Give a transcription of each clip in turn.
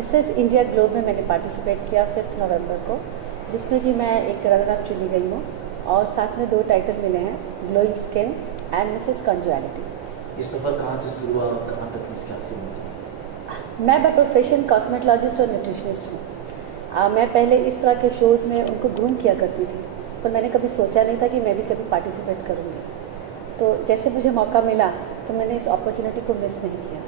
Mrs India globe में मैंने participate किया 5 नवंबर को, जिसमें कि मैं एक रनर अप चुनी गई हूँ और साथ में 2 टाइटल मिले हैं, ग्लोइंग स्किन एंड मिसेस कॉन्जुअलिटी। ये सफ़र कहाँ से शुरू हुआ और कहाँ तक इसकी आपकी थी? मैं बाय प्रोफेशन कॉस्मेटोलॉजिस्ट और न्यूट्रिशनिस्ट हूँ। मैं पहले इस तरह के शोज़ में उनको ग्रूम किया करती थी, पर मैंने कभी सोचा नहीं था कि मैं भी कभी पार्टिसिपेट करूँगी। तो जैसे मुझे मौका मिला तो मैंने इस अपॉर्चुनिटी को मिस नहीं किया।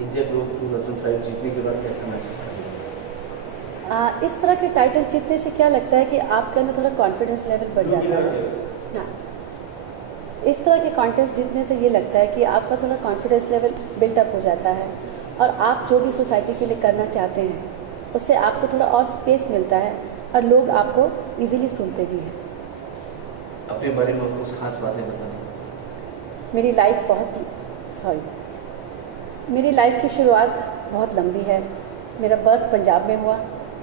इंडिया ग्लोब 2005 जीतने के बाद कैसा महसूस करेंगे? इस तरह के टाइटल जीतने से क्या लगता है कि आपके अंदर थोड़ा कॉन्फिडेंस लेवल बढ़ जाता है। हाँ, इस तरह के कॉन्टेस्ट जीतने से ये लगता है कि आपका थोड़ा कॉन्फिडेंस लेवल बिल्टअप हो जाता है और आप जो भी सोसाइटी के लिए करना चाहते हैं उससे आपको थोड़ा और स्पेस मिलता है और लोग आपको इजीली सुनते भी हैं। अपने बारे में कुछ खास बातें बताएं। मेरी लाइफ की शुरुआत बहुत लंबी है। मेरा बर्थ पंजाब में हुआ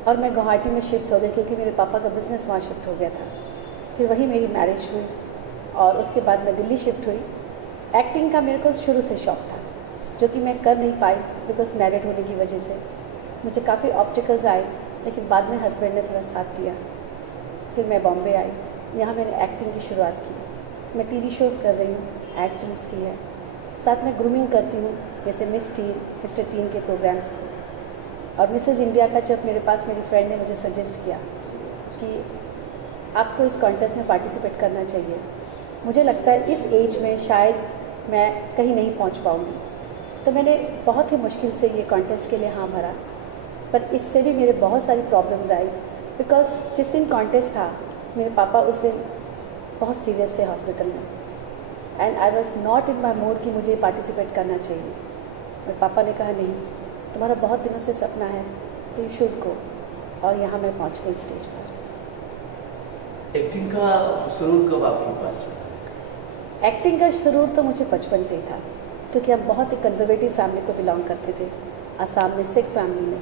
और मैं गुवाहाटी में शिफ्ट हो गई क्योंकि मेरे पापा का बिज़नेस वहाँ शिफ्ट हो गया था। फिर वहीं मेरी मैरिज हुई और उसके बाद मैं दिल्ली शिफ्ट हुई। एक्टिंग का मेरे को शुरू से शौक़ था, जो कि मैं कर नहीं पाई बिकॉज मैरिड होने की वजह से। मुझे काफ़ी ऑब्स्टिकल्स आए, लेकिन बाद में हस्बैंड ने थोड़ा साथ दिया। फिर मैं बॉम्बे आई, यहाँ मैंने एक्टिंग की शुरुआत की। मैं टीवी शोज़ कर रही हूँ, एड फिल्म्स की है, साथ में ग्रूमिंग करती हूँ, जैसे मिस टीन, मिस्टर टीन के प्रोग्राम्स को। और मिसेस इंडिया का जब मेरे पास मेरी फ्रेंड ने मुझे सजेस्ट किया कि आपको इस कॉन्टेस्ट में पार्टिसिपेट करना चाहिए, मुझे लगता है इस एज में शायद मैं कहीं नहीं पहुँच पाऊँगी, तो मैंने बहुत ही मुश्किल से ये कॉन्टेस्ट के लिए हाँ भरा। पर इससे भी मेरे बहुत सारी प्रॉब्लम्स आई बिकॉज जिस दिन कॉन्टेस्ट था मेरे पापा उस दिन बहुत सीरियस थे हॉस्पिटल में and I was not in my mood कि मुझे पार्टिसिपेट करना चाहिए। मेरे पापा ने कहा नहीं, तुम्हारा बहुत दिनों से सपना है तो यू शुड गो, और यहाँ मैं पहुँच गई स्टेज पर। एक्टिंग का शुरू कब आपके पास? एक्टिंग का शुरू तो मुझे बचपन से ही था, क्योंकि हम बहुत ही कंजर्वेटिव फैमिली को बिलोंग करते थे। असम में सिख फैमिली में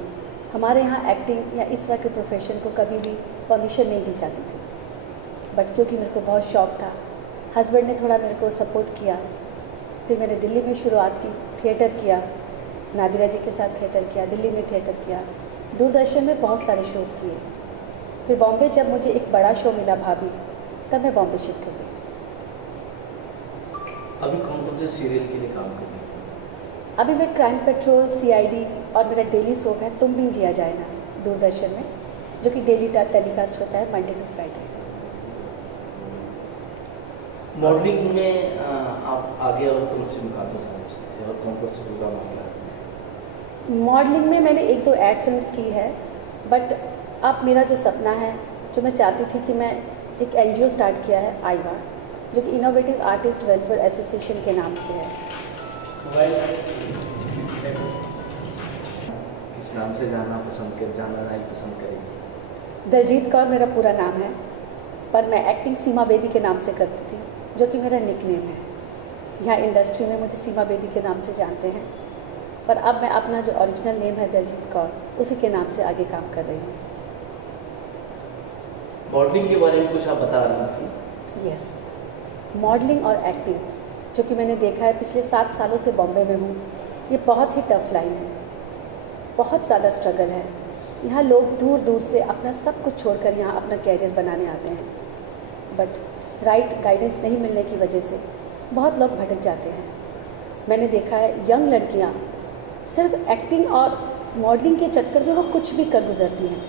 हमारे यहाँ एक्टिंग या इस तरह के प्रोफेशन को कभी भी परमिशन नहीं दी जाती थी। बट क्योंकि मेरे को बहुत शौक़ था, हस्बैंड ने थोड़ा मेरे को सपोर्ट किया। फिर मैंने दिल्ली में शुरुआत की, थिएटर किया, नादिरा जी के साथ थिएटर किया, दिल्ली में थिएटर किया, दूरदर्शन में बहुत सारे शोज़ किए। फिर बॉम्बे जब मुझे एक बड़ा शो मिला भाभी, तब मैं बॉम्बे शिफ्ट हो गई। अभी कौन कौन से सीरियल के लिए काम कर रही हैं? अभी मैं क्राइम पेट्रोल, CID और मेरा डेली सोप है तुम बिन जिया जाए ना, दूरदर्शन में, जो कि डेली टेलीकास्ट होता है मंडे टू फ्राइडे। मॉडलिंग में आप आगे और कौन से मुकाबले समझ सकते हैं और कौन कौन से प्रोग्राम आगे? मॉडलिंग में मैंने 1-2 एड फिल्म्स की है, बट अब मेरा जो सपना है, जो मैं चाहती थी कि मैं एक NGO स्टार्ट किया है आईवा, जो कि इनोवेटिव आर्टिस्ट वेलफेयर एसोसिएशन के नाम से है। इस नाम से जाना नहीं पसंद करेंगे? दलजीत कौर मेरा पूरा नाम है, पर मैं एक्टिंग सीमा बेदी के नाम से करती थी, जो कि मेरा निकनेम है। यहाँ इंडस्ट्री में मुझे सीमा बेदी के नाम से जानते हैं, पर अब मैं अपना जो ओरिजिनल नेम है दलजीत कौर, उसी के नाम से आगे काम कर रही हूँ। मॉडलिंग के बारे में कुछ आप बता रही थी? यस, मॉडलिंग और एक्टिंग, जो कि मैंने देखा है पिछले 7 सालों से बॉम्बे में हूँ, ये बहुत ही टफ लाइन है, बहुत ज़्यादा स्ट्रगल है। यहाँ लोग दूर दूर से अपना सब कुछ छोड़कर यहाँ अपना कैरियर बनाने आते हैं, बट राइट गाइडेंस नहीं मिलने की वजह से बहुत लोग भटक जाते हैं। मैंने देखा है यंग लड़कियाँ सिर्फ एक्टिंग और मॉडलिंग के चक्कर में वो कुछ भी कर गुजरती हैं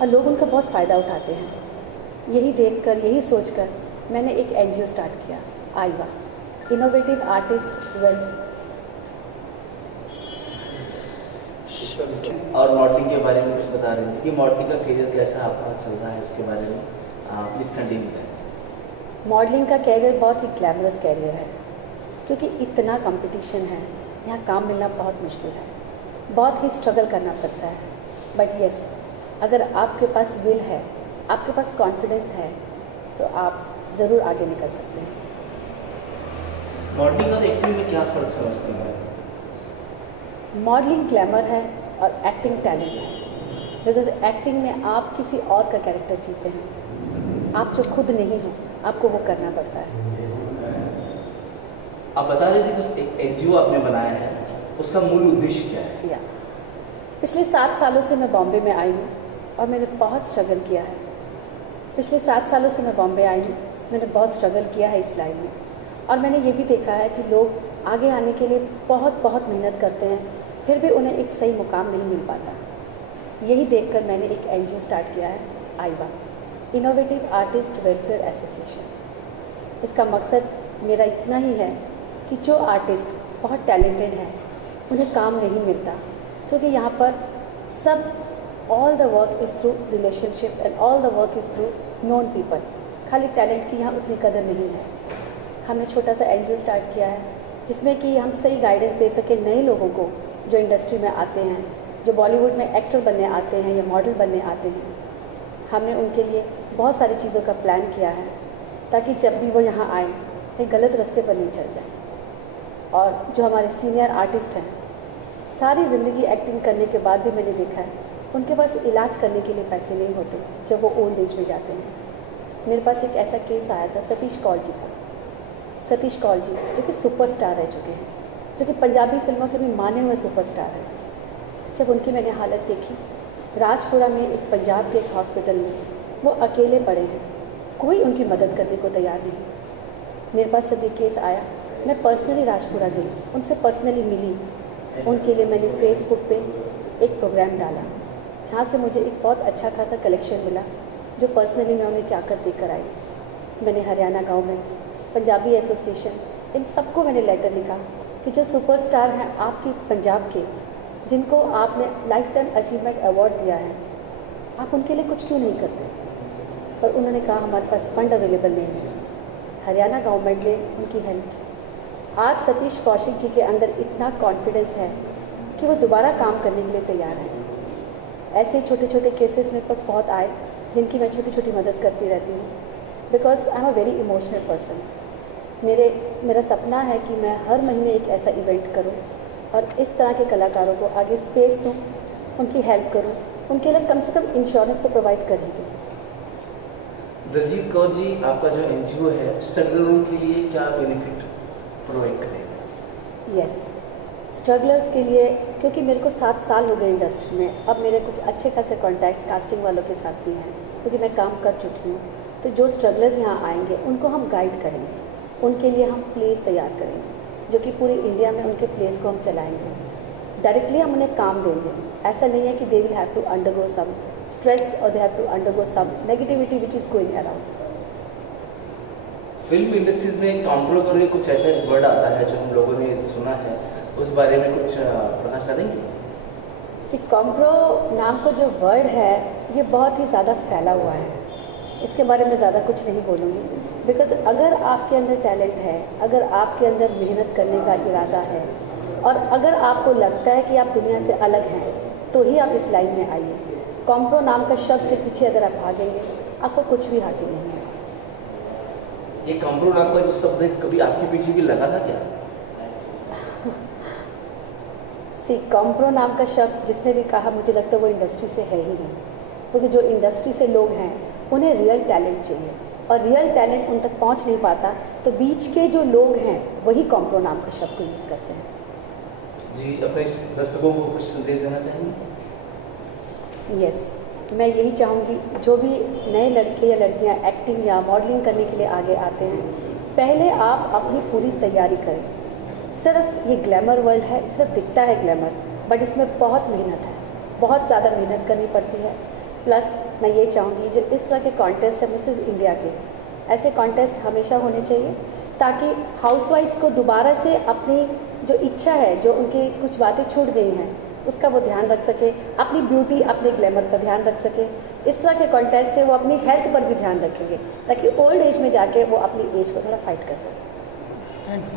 और लोग उनका बहुत फ़ायदा उठाते हैं। यही देखकर, यही सोचकर मैंने एक NGO स्टार्ट किया, आईवा, इनोवेटिव आर्टिस्ट वेलफेयर। और मॉडलिंग के बारे में कुछ बता रही थी कि मॉडलिंग का करियर कैसा आपका चल रहा है, उसके बारे में प्लीज़ कंटिन्यू करें। मॉडलिंग का कैरियर बहुत ही ग्लैमरस कैरियर है, क्योंकि इतना कंपटीशन है, यहाँ काम मिलना बहुत मुश्किल है, बहुत ही स्ट्रगल करना पड़ता है। बट यस, अगर आपके पास विल है, आपके पास कॉन्फिडेंस है, तो आप ज़रूर आगे निकल सकते हैं। मॉडलिंग और एक्टिंग में क्या फ़र्क समझती हैं? मॉडलिंग ग्लैमर है और एक्टिंग टैलेंट है, बिकॉज एक्टिंग में आप किसी और का कैरेक्टर जीते हैं, आप जो खुद नहीं हो, आपको वो करना पड़ता है। आप बता रहे थे कि एक NGO आपने बनाया है, उसका मूल उद्देश्य क्या है? पिछले 7 सालों से मैं बॉम्बे में आई हूँ और मैंने बहुत स्ट्रगल किया है। पिछले 7 सालों से मैं बॉम्बे आई हूँ, मैंने बहुत स्ट्रगल किया है इस लाइन में। और मैंने ये भी देखा है कि लोग आगे आने के लिए बहुत बहुत मेहनत करते हैं, फिर भी उन्हें एक सही मुकाम नहीं मिल पाता। यही देखकर मैंने एक NGO स्टार्ट किया है, आईवा, इनोवेटिव आर्टिस्ट वेलफेयर एसोसिएशन। इसका मकसद मेरा इतना ही है कि जो आर्टिस्ट बहुत टैलेंटेड हैं उन्हें काम नहीं मिलता, क्योंकि यहाँ पर सब all the work is through relationship and all the work is through known people. खाली टैलेंट की यहाँ उतनी कदर नहीं है। हमने छोटा सा NGO स्टार्ट किया है जिसमें कि हम सही गाइडेंस दे सके नए लोगों को जो इंडस्ट्री में आते हैं, जो बॉलीवुड में एक्टर बनने आते हैं या मॉडल बनने आते हैं। हमने उनके लिए बहुत सारी चीज़ों का प्लान किया है ताकि जब भी वो यहाँ आए कहीं गलत रास्ते पर नहीं चल जाए। और जो हमारे सीनियर आर्टिस्ट हैं, सारी ज़िंदगी एक्टिंग करने के बाद भी मैंने देखा है उनके पास इलाज करने के लिए पैसे नहीं होते जब वो ओल्ड एज में जाते हैं। मेरे पास एक ऐसा केस आया था सतीश कौल जी का। सतीश कौल जी जो कि सुपरस्टार रह चुके हैं, जो कि पंजाबी फिल्मों के भी माने हुए सुपरस्टार हैं। जब उनकी मैंने हालत देखी, राजपुरा में एक पंजाब के एक हॉस्पिटल में वो अकेले पड़े हैं, कोई उनकी मदद करने को तैयार नहीं। मेरे पास जब ये केस आया, मैं पर्सनली राजपुरा गई, उनसे पर्सनली मिली। उनके लिए मैंने फेसबुक पे एक प्रोग्राम डाला जहाँ से मुझे एक बहुत अच्छा खासा कलेक्शन मिला, जो पर्सनली मैं उन्हें जाकर देकर आई। मैंने हरियाणा गवर्नमेंट, पंजाबी एसोसिएशन, इन सबको मैंने लेटर लिखा कि जो सुपरस्टार हैं आपकी पंजाब के, जिनको आपने लाइफ टाइम अचीवमेंट अवार्ड दिया है, आप उनके लिए कुछ क्यों नहीं करते। पर उन्होंने कहा हमारे पास फंड अवेलेबल नहीं है। हरियाणा गवर्नमेंट ने उनकी हेल्प की। आज सतीश कौशिक जी के अंदर इतना कॉन्फिडेंस है कि वो दोबारा काम करने के लिए तैयार हैं। ऐसे छोटे छोटे केसेस मेरे पास बहुत आए जिनकी मैं छोटी छोटी मदद करती रहती हूँ, because I am a very emotional person. मेरा सपना है कि मैं हर महीने एक ऐसा इवेंट करूँ और इस तरह के कलाकारों को आगे स्पेस दूँ, उनकी हेल्प करूँ, उनके लिए कम से कम इंश्योरेंस तो प्रोवाइड कर ही दूँ। दलजीत कौर जी, आपका जो NGO है स्ट्रगलरों के लिए क्या बेनिफिट प्रोवाइड करेगा? यस, स्ट्रगलर्स के लिए, क्योंकि मेरे को 7 साल हो गए इंडस्ट्री में, अब मेरे कुछ अच्छे खासे कॉन्टैक्ट्स कास्टिंग वालों के साथ भी हैं, क्योंकि मैं काम कर चुकी हूँ। तो जो स्ट्रगलर्स यहाँ आएंगे उनको हम गाइड करेंगे, उनके लिए हम प्लेस तैयार करेंगे जो कि पूरे इंडिया में उनके प्लेस को हम चलाएंगे। डायरेक्टली हम उन्हें काम देंगे। ऐसा नहीं है कि they will have to undergo some stress और they have to undergo some negativity which is going around. Film industries में कॉम्प्रो करके कुछ ऐसा एक वर्ड आता है जो हम लोगों ने सुना है, उस बारे में कुछ बताना चाहेंगे? कॉम्प्रो नाम का जो वर्ड है ये बहुत ही ज़्यादा फैला हुआ है, इसके बारे में ज़्यादा कुछ नहीं बोलूँगी। बिकॉज अगर आपके अंदर टैलेंट है, अगर आपके अंदर मेहनत करने का इरादा है और अगर आपको लगता है कि आप दुनिया से अलग हैं, तो ही आप इस लाइन में आइए। कॉम्प्रो नाम का शब्द के पीछे अगर आप भागेंगे आपको कुछ भी हासिल नहीं है। ये कॉम्प्रो नाम का जो शब्द है कभी आपके पीछे भी लगा था क्या? कॉम्प्रो नाम का शब्द जिसने भी कहा, मुझे लगता है वो इंडस्ट्री से है ही नहीं, क्योंकि जो इंडस्ट्री से लोग हैं उन्हें रियल टैलेंट चाहिए और रियल टैलेंट उन तक पहुंच नहीं पाता, तो बीच के जो लोग हैं वही कॉम्प्रो नाम का शब्द को यूज़ करते हैं। जी, अपने दर्शकों को कुछ संदेश देना चाहेंगे? यस, मैं यही चाहूँगी जो भी नए लड़के या लड़कियाँ एक्टिंग या मॉडलिंग करने के लिए आगे आते हैं, पहले आप अपनी पूरी तैयारी करें। सिर्फ ये ग्लैमर वर्ल्ड है, सिर्फ दिखता है ग्लैमर, बट इसमें बहुत मेहनत है, बहुत ज़्यादा मेहनत करनी पड़ती है। प्लस मैं ये चाहूँगी जो इस तरह के कॉन्टेस्ट है मिसेस इंडिया के, ऐसे कॉन्टेस्ट हमेशा होने चाहिए ताकि हाउसवाइफ्स को दोबारा से अपनी जो इच्छा है, जो उनकी कुछ बातें छूट गई हैं, उसका वो ध्यान रख सके, अपनी ब्यूटी, अपने ग्लैमर का ध्यान रख सके। इस तरह के कॉन्टेस्ट से वो अपनी हेल्थ पर भी ध्यान रखेंगे ताकि ओल्ड एज में जाके वो अपनी एज को थोड़ा फाइट कर सके। थैंक्स।